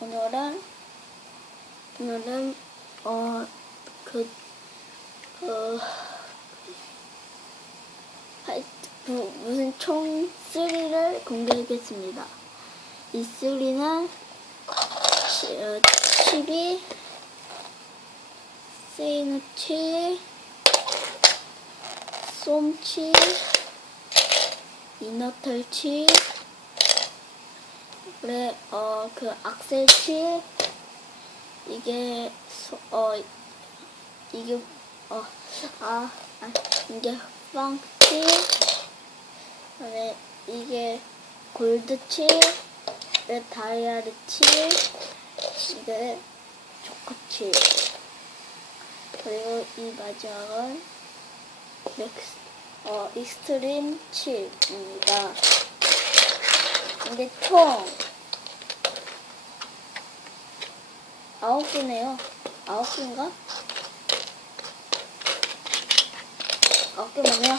오늘은 오늘은 어그 그, 할- 무- 무슨 총 3를 공개하겠습니다. 이 3는 12 세이너치 솜치 이너털치 그래 어 그 악셀치 이게 소, 어 이게 어아 아, 이게 빵치 그다음에 이게 골드치 이게 다이아르치 이게 초코치 그리고 이 마지막은 맥스 어 익스트림 칩입니다. 이게 총 아홉 개네요. 아홉 개인가? 아홉 개 맞네요.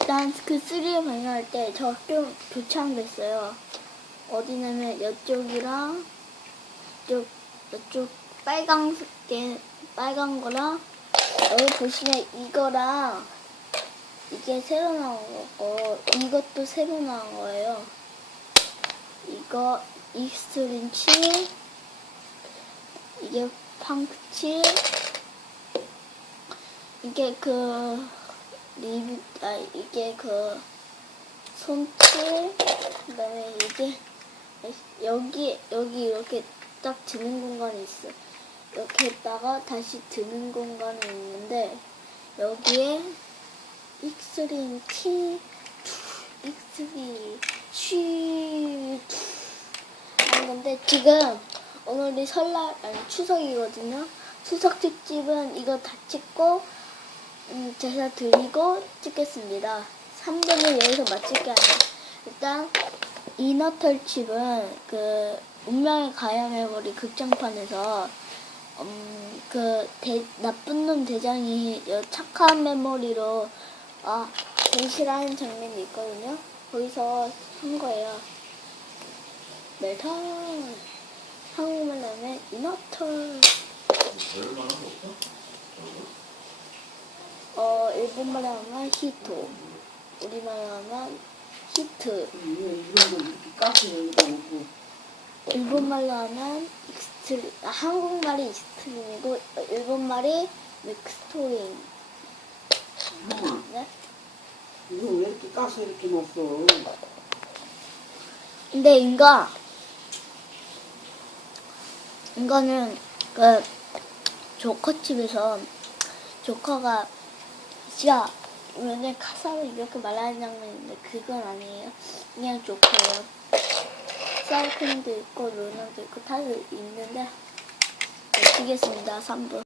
일단 그 3를 발견할 때 저 좀 교차됐어요. 어디냐면 이쪽이랑 이쪽 이쪽 빨강 게 빨간 거랑 여기 보시면 이거랑 이게 새로 나온 거고 이것도 새로 나온 거예요. 이거 익스트림치 이게 팡크치 이게 그 리뷰 아 이게 그 손칠 그다음에 이게 여기 여기 이렇게 딱 드는 공간이 있어. 이렇게 했다가 다시 드는 공간이 있는데 여기에 익스리 쉬 하는 건데 지금 오늘이 설날 아니 추석이거든요. 추석 특집은 이거 다 찍고 음, 제사 드리고 찍겠습니다. 3분을 여기서 마칠 게 아니라 일단 이너털 칩은 그 운명의 가야메모리 극장판에서 음, 그 대, 나쁜 놈 대장이 여- 착한 메모리로 아 배신하는 장면이 있거든요. 거기서 한 거예요. 멜턴 한국말로 하면 이너털? 어 일본말로 하면 히토 우리말로 하면 히트 일본말로 하면 익스트림, 아, 한국말이 익스트림이고 어, 일본말이 믹스토링. 네? 이거 왜 이렇게 가스 이렇게 넣었어? 근데 이거 이거는 그 조커 집에서 조커가 진짜 맨날 카사로 이렇게 말하는 장면인데 그건 아니에요. 그냥 조커예요. 사이클도 있고 루나도 있고 다들 있는데 네, 찍겠습니다. 3분.